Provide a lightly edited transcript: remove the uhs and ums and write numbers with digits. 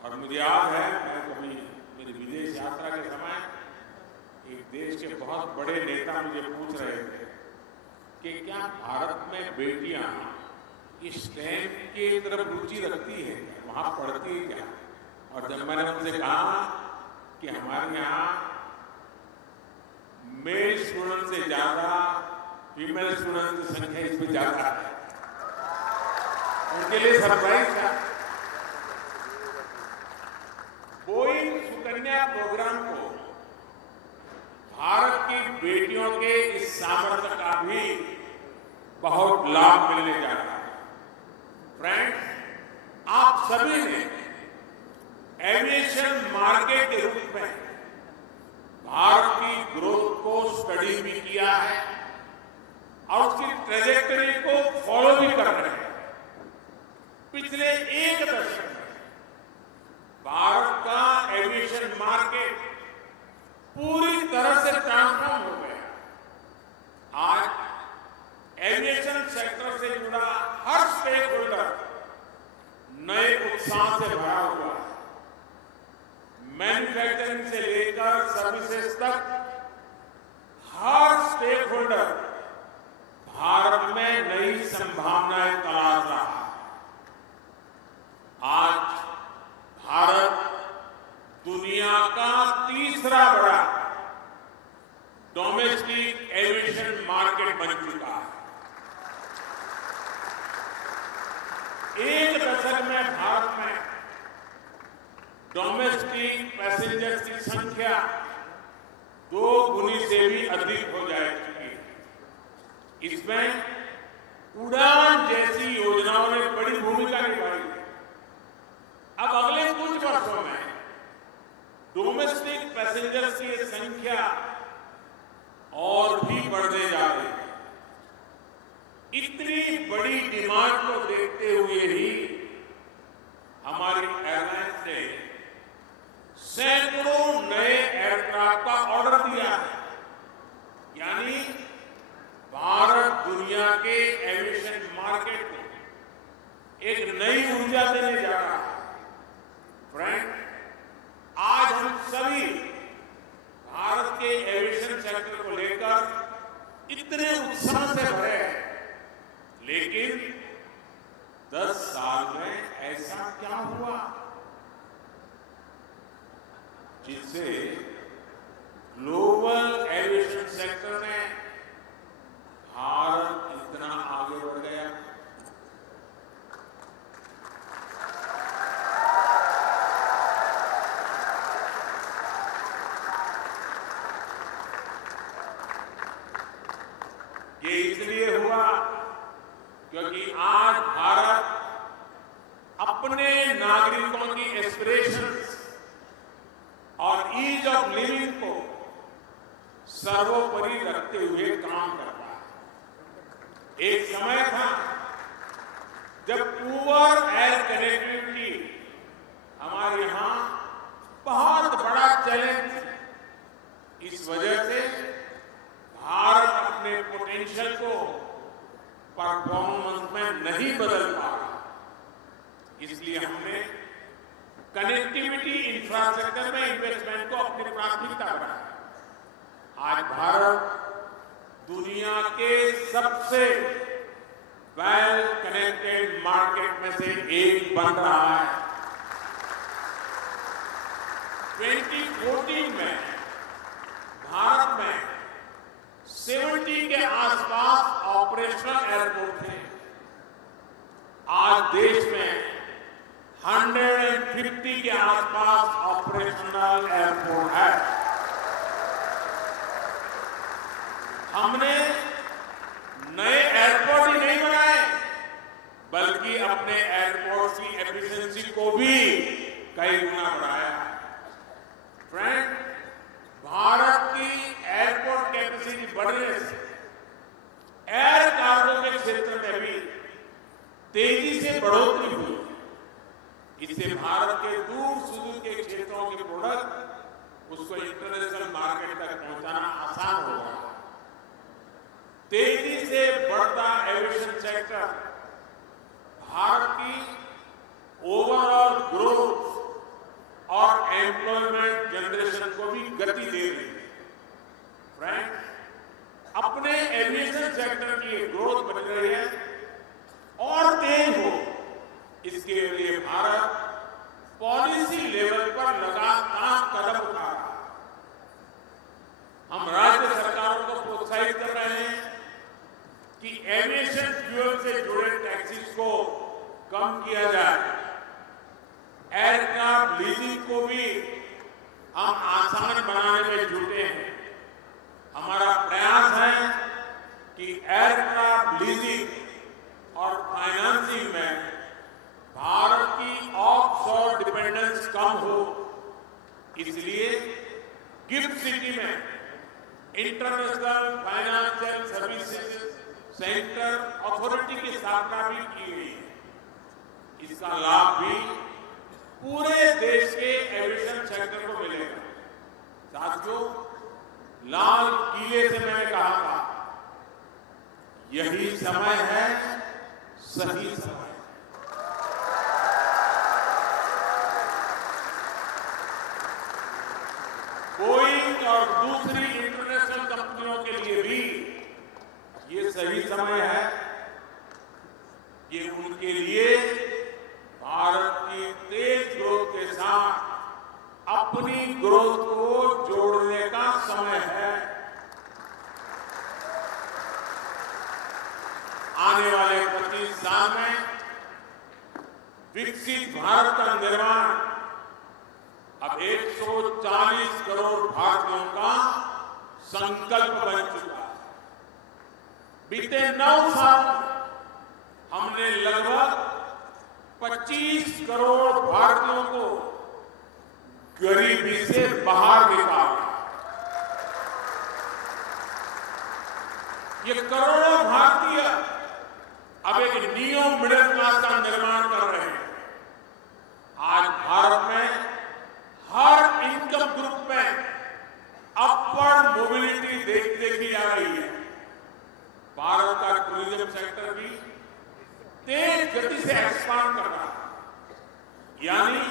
और मुझे याद है, मैं कभी मेरी विदेश यात्रा के समय एक देश के बहुत बड़े नेता मुझे पूछ रहे थे कि क्या भारत में बेटियां स्टेम की तरफ रुचि रखती है, वहां पढ़ती है क्या? और जब मैंने उनसे कहा कि हमारे यहाँ मेल स्टूडेंट से ज्यादा फीमेल स्टूडेंट की संख्या इसमें ज्यादा है, उनके लिए सरप्राइज था। बोइंग सुकन्या प्रोग्राम को भारत की बेटियों के इस सामर्थ्य का भी बहुत लाभ मिलने जा रहा है। फ्रेंड्स, आप सभी ने एविएशन मार्केट के रूप में भारत की ग्रोथ को स्टडी भी किया है और उसकी ट्रेजेक्टरी को फॉलो भी कर रहे हैं। पिछले एक दशक में भारत का एविएशन मार्केट पूरी तरह से ट्रांसफॉर्म हो गया। आज एविएशन सेक्टर से जुड़ा हर स्टेक होल्डर नए उत्साह से भरा हुआ है। मैन्युफैक्चरिंग से लेकर सर्विसेज तक हर स्टेक होल्डर भारत में नई संभावनाएं तलाश रहा है। आज भारत दुनिया का तीसरा बड़ा डोमेस्टिक एविएशन मार्केट बन चुका है। एक दशक में भारत में डोमेस्टिक पैसेंजर्स की संख्या 2 गुनी से भी अधिक हो जा चुकी है। इसमें उड़ान जैसी योजनाओं ने बड़ी भूमिका निभाई है। अब अगले कुछ वर्षों में डोमेस्टिक पैसेंजर्स की संख्या और भी बढ़ने जा रही है। इतनी बड़ी डिमांड को देखते हुए ही हमारी एयरलाइंस ने सैकड़ों नए एयरक्राफ्ट का ऑर्डर दिया है। यानी भारत दुनिया के एविएशन मार्केट को एक नई ऊर्जा देने जा रहा है। फ्रेंड, आज हम सभी भारत के एविएशन सेक्टर को लेकर इतने उत्साह से भरे हैं, लेकिन 10 साल में ऐसा क्या हुआ जिससे ग्लोबल एविएशन सेक्टर में भारत इतना आगे बढ़ गया? ये इसलिए हुआ क्योंकि आज भारत अपने नागरिकों की एस्पिरेशंस और ईज ऑफ लिविंग को सर्वोपरि रखते हुए काम कर रहा है। एक समय था जब पुअर एयर कनेक्टिविटी हमारे यहां बहुत बड़ा चैलेंज है। इस वजह से भारत अपने पोटेंशियल को परफॉर्मेंस में नहीं बदल पा रहा। इसलिए हमने कनेक्टिविटी इंफ्रास्ट्रक्चर में इन्वेस्टमेंट को अपनी प्राथमिकता बनाया। आज भारत दुनिया के सबसे वेल कनेक्टेड मार्केट में से एक बन रहा है। 2014 में भारत में 70 के आसपास ऑपरेशनल एयरपोर्ट थे। आज देश में 150 के आसपास ऑपरेशनल एयरपोर्ट है। हमने नए एयरपोर्ट ही नहीं बनाए, बल्कि अपने एयरपोर्ट की एफिशिएंसी को भी कई गुना बढ़ाया। फ्रेंड, भारत की एयरपोर्ट कैपेसिटी बढ़ने से एयर कार्गो के क्षेत्र में भी तेजी से बढ़ोतरी हुई। इससे भारत के दूर सुदूर के क्षेत्रों के प्रोडक्ट उसको इंटरनेशनल मार्केट तक पहुंचाना आसान होगा। तेजी से बढ़ता एविएशन सेक्टर भारत की ओवरऑल ग्रोथ गति दे रही है। फ्रेंड्स, अपने एविएशन सेक्टर की ग्रोथ बन रही है और तेज हो, इसके लिए भारत पॉलिसी लेवल पर लगातार कदम उठा रहा है। हम राज्य सरकारों को प्रोत्साहित कर रहे हैं कि एविएशन फ्यूल से जुड़े टैक्सेस को कम किया जाए। एयरक्राफ्ट लीजिंग को भी हम आसान बनाने में जुटे हैं। हमारा प्रयास है कि एयरक्राफ्ट लीजिंग और फाइनेंसिंग में भारत की ऑफशोर डिपेंडेंस कम हो। इसलिए गिफ्ट सिटी में international financial services centre authority की स्थापना भी की गई है। इसका लाभ भी पूरे देश के एविएशन सेक्टर को मिलेगा। साथियों, लाल किले से मैंने कहा था, यही समय है, सही समय। बोइंग और दूसरी इंटरनेशनल कंपनियों के लिए भी ये सही समय है। ये उनके लिए भारत की तेज ग्रोथ के साथ अपनी ग्रोथ को जोड़ने का समय है। आने वाले 25 साल में विकसित भारत का निर्माण अब 140 करोड़ भारतीयों का संकल्प बन चुका है। बीते 9 साल हमने लगभग 25 करोड़ भारतीयों को गरीबी से बाहर निकाला। ये करोड़ों भारतीय अब एक न्यू मिडिल क्लास का निर्माण कर रहे हैं। आज भारत में हर इनकम ग्रुप में अपवर्ड मोबिलिटी देखी जा रही है। भारत का टूरिज्म सेक्टर भी तेज गति से एक्सपांड कर रहा है। यानी